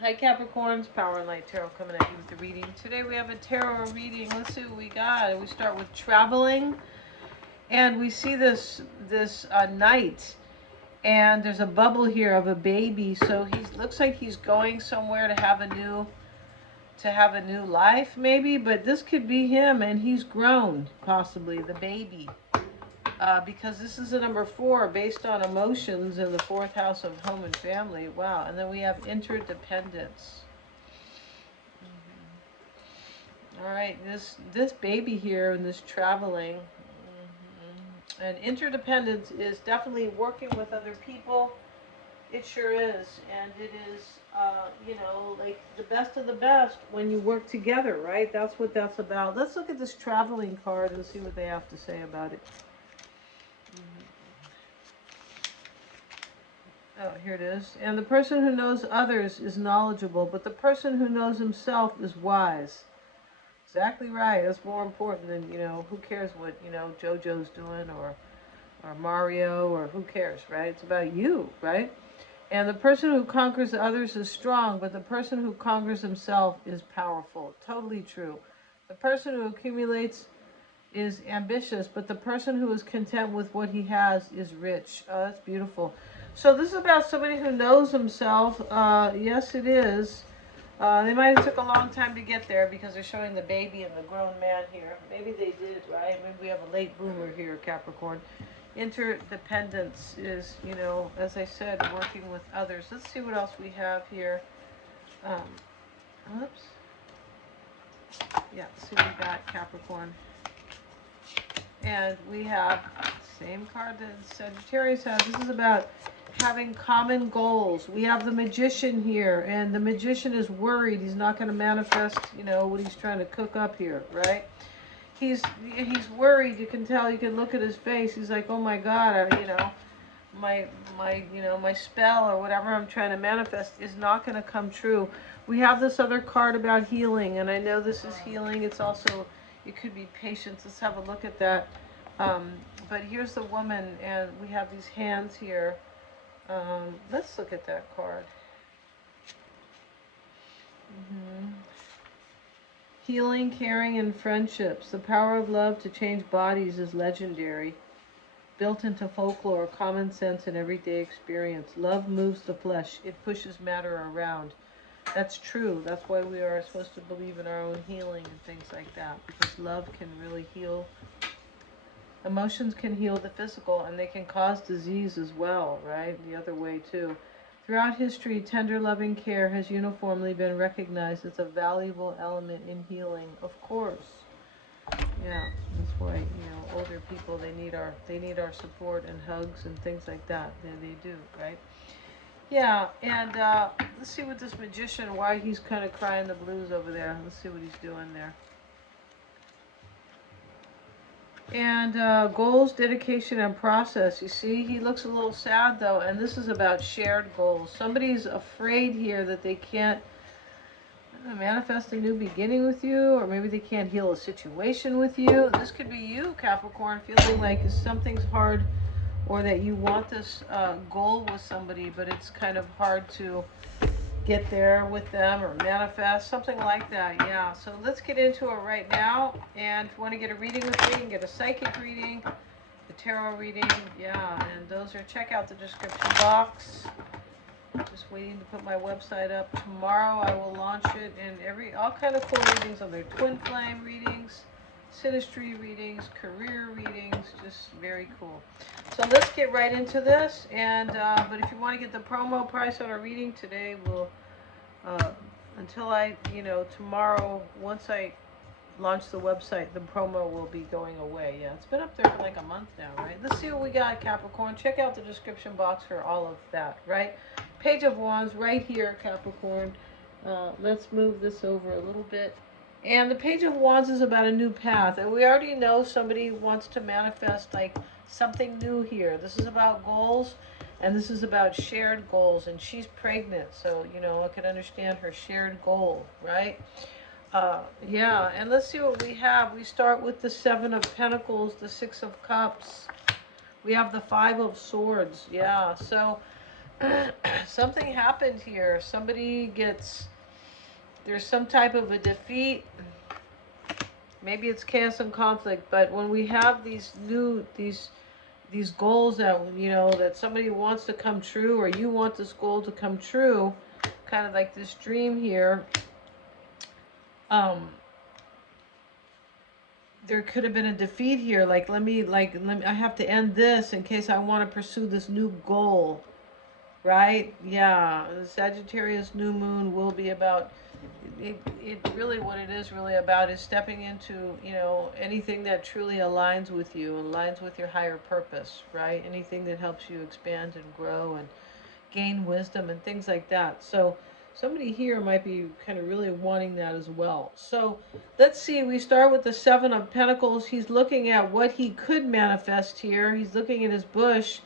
Hi Capricorns, Power and Light Tarot coming at you with the reading. Today we have a tarot reading. Let's see what we got. We start with traveling, and we see this knight, and there's a bubble here of a baby. So he looks like he's going somewhere to have a new life, maybe. But this could be him, and he's grown, possibly the baby. Because this is a number 4 based on emotions in the 4th house of home and family. Wow. And then we have interdependence. All right, this baby here and this traveling, and interdependence is definitely working with other people. It sure is, and it is, like the best of the best when you work together, right? That's what that's about. Let's look at this traveling card and see what they have to say about it. Oh, here it is. And the person who knows others is knowledgeable, but the person who knows himself is wise. Exactly right. That's more important than, who cares what, JoJo's doing or Mario or who cares, right? It's about you, right? And the person who conquers others is strong, but the person who conquers himself is powerful. Totally true. The person who accumulates is ambitious, but the person who is content with what he has is rich. Oh, that's beautiful. So this is about somebody who knows himself. Yes, it is. They might have took a long time to get there because they're showing the baby and the grown man here. Maybe they did, right? Maybe we have a late boomer here, Capricorn. Interdependence is, as I said, working with others. Let's see what else we have here. Oops. Yeah, let's see what we got, Capricorn. And we have same card that Sagittarius has. This is about having common goals. We have the Magician here, and the Magician is worried he's not going to manifest, what he's trying to cook up here, right? He's worried. You can tell. You can look at his face. He's like, oh my God, my spell or whatever I'm trying to manifest is not going to come true. We have this other card about healing, and I know this is healing. It's also, it could be patience. Let's have a look at that. But here's the woman, and we have these hands here. Let's look at that card. Healing, caring, and friendships. The power of love to change bodies is legendary. Built into folklore, common sense, and everyday experience. Love moves the flesh. It pushes matter around. That's true. That's why we are supposed to believe in our own healing and things like that. Because love can really heal. Emotions can heal the physical, and they can cause disease as well, right? The other way too. Throughout history, tender, loving care has uniformly been recognized as a valuable element in healing. Of course. Yeah, that's why, older people, they need our support and hugs and things like that. They do, right? Yeah, and let's see what this Magician, why he's kind of crying the blues over there. Let's see what he's doing there. And goals, dedication, and process. You see, he looks a little sad though, and this is about shared goals. Somebody's afraid here that they can't manifest a new beginning with you, or maybe they can't heal a situation with you. This could be you, Capricorn, feeling like something's hard, or that you want this goal with somebody, but it's kind of hard to get there with them or manifest, something like that. Yeah, so let's get into it right now. And if you want to get a reading with me, you can get a psychic reading, the tarot reading. Yeah, and those are, check out the description box. Just waiting to put my website up. Tomorrow I will launch it, and all kind of cool readings on there. Twin flame readings, synastry readings, career readings, just very cool. So let's get right into this. And but if you want to get the promo price on a reading today, we'll until tomorrow, once I launch the website, the promo will be going away. Yeah, it's been up there for like a month now, right? Let's see what we got, Capricorn. Check out the description box for all of that, right? Page of Wands right here, Capricorn. Let's move this over a little bit. And the Page of Wands is about a new path. And we already know somebody wants to manifest like something new here. This is about goals, and this is about shared goals. And she's pregnant, so, I could understand her shared goal, right? Yeah, and let's see what we have. We start with the Seven of Pentacles, the Six of Cups. We have the Five of Swords. Yeah, so Something happened here. There's some type of a defeat. Maybe it's chaos and conflict, but when we have these goals that, that somebody wants to come true, or you want this goal to come true, kind of like this dream here, there could have been a defeat here. Like, I have to end this in case I want to pursue this new goal, right? Yeah, the Sagittarius new moon will be about it really, what it is really about is stepping into, anything that truly aligns with you, aligns with your higher purpose, right? Anything that helps you expand and grow and gain wisdom and things like that. So somebody here might be kind of really wanting that as well. So let's see, we start with the Seven of Pentacles. He's looking at what he could manifest here. He's looking at his bush.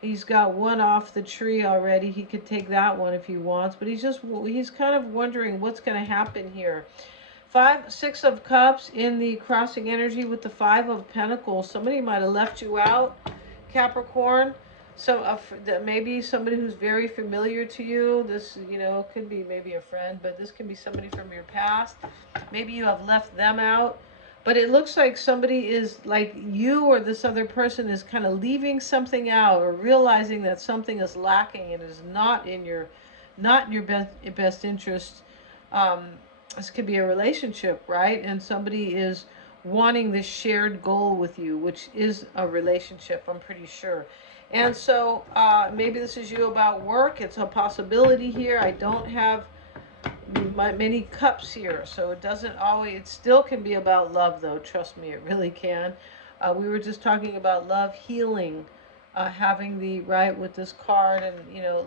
He's got one off the tree already. He could take that one if he wants, but he's kind of wondering what's going to happen here. Six of Cups in the crossing energy with the Five of Pentacles. Somebody might have left you out, Capricorn. So maybe somebody who's very familiar to you. This, could be maybe a friend, but this can be somebody from your past. Maybe you have left them out. But it looks like somebody is, like, you or this other person is kind of leaving something out, or realizing that something is lacking and is not in your best interest. This could be a relationship, right? And somebody is wanting this shared goal with you, which is a relationship, I'm pretty sure. And so maybe this is you about work. It's a possibility here. I don't have many cups here, so it still can be about love, though. Trust me, it really can. We were just talking about love, healing, having the right with this card, and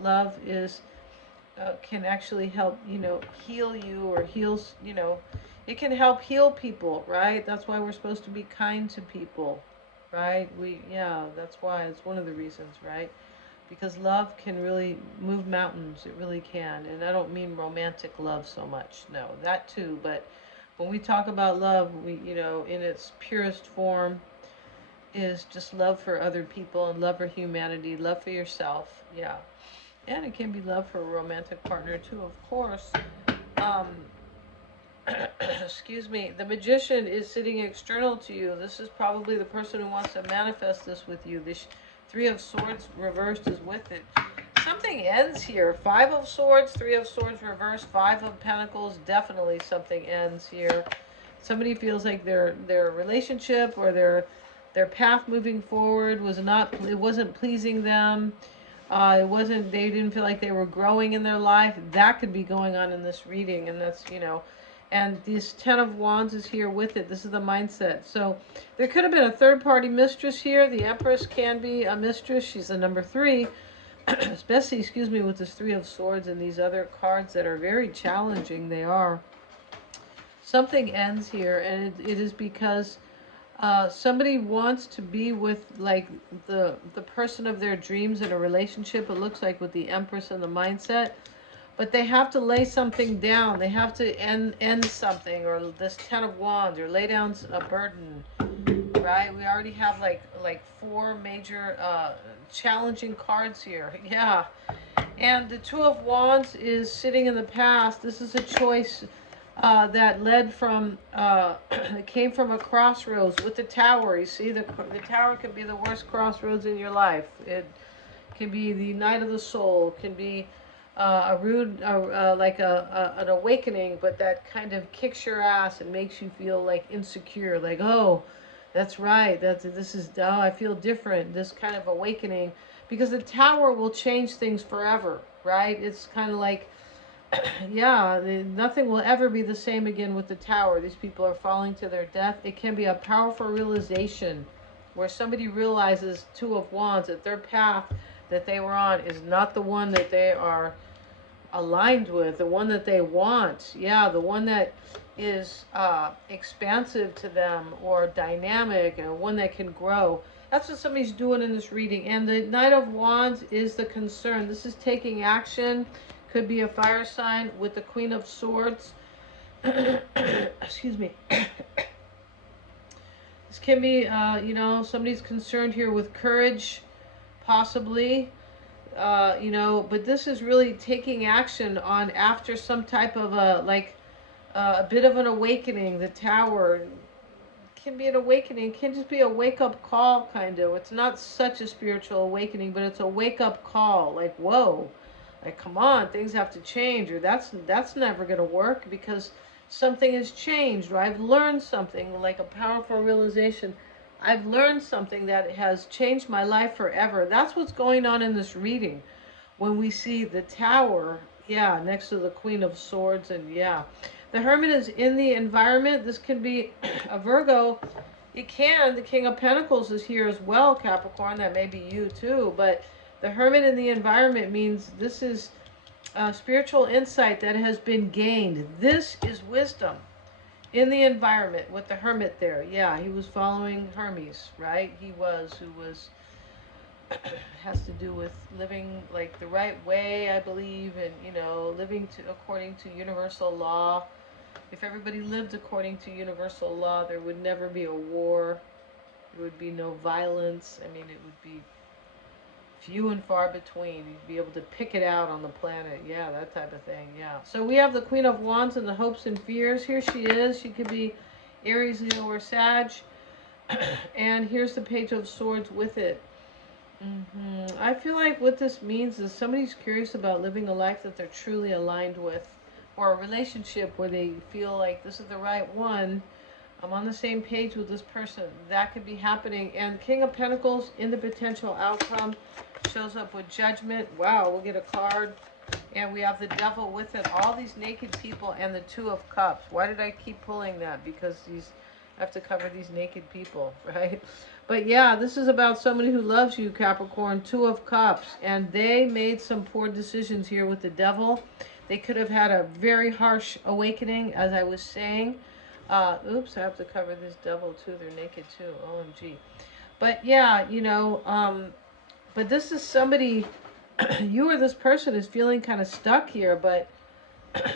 love is can actually help heal you, or heals, it can help heal people, right? That's why we're supposed to be kind to people, right? That's why, it's one of the reasons, right? Because love can really move mountains. It really can. And I don't mean romantic love so much. No, that too. But when we talk about love, we, in its purest form, is just love for other people and love for humanity, love for yourself. Yeah. And it can be love for a romantic partner too, of course. Excuse me. The Magician is sitting external to you. This is probably the person who wants to manifest this with you. This Three of Swords reversed is with it. Something ends here. Five of Swords, Three of Swords reversed, Five of Pentacles. Definitely something ends here. Somebody feels like their relationship or their path moving forward wasn't pleasing them. They didn't feel like they were growing in their life. That could be going on in this reading, and that's, and this Ten of Wands is here with it. This is the mindset. So there could have been a third-party mistress here. The Empress can be a mistress. She's the number 3. Especially, with this Three of Swords and these other cards that are very challenging. They are. Something ends here, and it is because somebody wants to be with, like, the person of their dreams in a relationship, it looks like, with the Empress and the mindset. But they have to lay something down. They have to end something, or this Ten of Wands, or lay down a burden, right? We already have like 4 major challenging cards here. Yeah. And the Two of Wands is sitting in the past. This is a choice that led from, came from a crossroads with the Tower. You see, the Tower could be the worst crossroads in your life. It can be the night of the soul. It can be a rude, like an awakening, but that kind of kicks your ass and makes you feel like insecure, like, oh, that's right, I feel different, this kind of awakening, because the Tower will change things forever, right? It's kind of like, yeah, nothing will ever be the same again with the Tower. These people are falling to their death. It can be a powerful realization where somebody realizes, Two of Wands, that their path that they were on is not the one that they are aligned with, the one that they want. Yeah, the one that is expansive to them, or dynamic, and one that can grow. That's what somebody's doing in this reading. And the Knight of Wands is the concern. This is taking action. Could be a fire sign with the Queen of Swords. Excuse me. This can be, somebody's concerned here with courage, possibly. you know, but this is really taking action on after some type of a bit of an awakening. The tower can be an awakening, it can just be a wake up call, kind of. It's not such a spiritual awakening, but it's a wake up call. Like, whoa, like, come on, things have to change, or that's never going to work because something has changed, or I've learned something, like a powerful realization. I've learned something that has changed my life forever. That's what's going on in this reading. When we see the tower, yeah, next to the Queen of Swords, and yeah, the Hermit is in the environment. This could be a Virgo. It can. The King of Pentacles is here as well, Capricorn. That may be you too. But the Hermit in the environment means this is spiritual insight that has been gained. This is wisdom in the environment with the Hermit there. Yeah, he was following Hermes, right? He was, who was has to do with living like the right way, I believe, and you know, living to according to universal law. If everybody lived according to universal law, there would never be a war. There would be no violence. I mean, it would be few and far between. You'd be able to pick it out on the planet. Yeah, that type of thing. Yeah. So we have the Queen of Wands and the hopes and fears. Here she is. She could be Aries, Leo, or Sag. And here's the Page of Swords with it. I feel like what this means is somebody's curious about living a life that they're truly aligned with, or a relationship where they feel like this is the right one. I'm on the same page with this person. That could be happening. And King of Pentacles in the potential outcome shows up with Judgment. Wow, we'll get a card. And we have the Devil with it. All these naked people and the Two of Cups. Why did I keep pulling that? Because I have to cover these naked people, right? But yeah, this is about somebody who loves you, Capricorn. Two of Cups. And they made some poor decisions here with the Devil. They could have had a very harsh awakening, as I was saying. Oops, I have to cover this Devil too. They're naked too. OMG. But yeah, you know, but this is somebody, you or this person is feeling kind of stuck here, but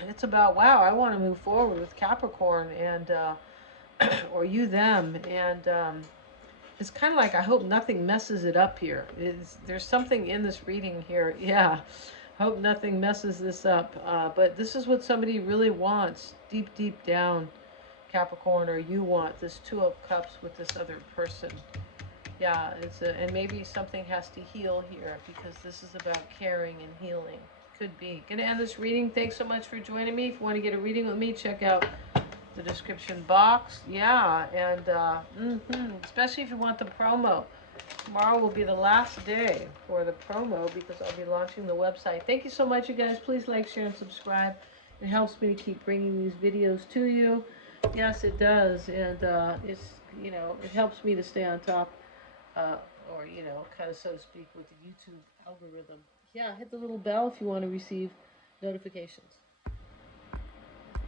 it's about, wow, I want to move forward with Capricorn, and or you them, and it's kind of like, I hope nothing messes it up here. There's something in this reading here. Yeah, hope nothing messes this up. But this is what somebody really wants deep, deep down, Capricorn, or you want this Two of Cups with this other person. Yeah, and maybe something has to heal here because this is about caring and healing. Could be. Gonna end this reading. Thanks so much for joining me. If you want to get a reading with me, check out the description box. Yeah, and especially if you want the promo. Tomorrow will be the last day for the promo because I'll be launching the website. Thank you so much, you guys. Please like, share, and subscribe. It helps me to keep bringing these videos to you. Yes, it does, and it's, you know, it helps me to stay on top, or you know, kind of, so to speak, with the YouTube algorithm. Yeah, hit the little bell if you want to receive notifications.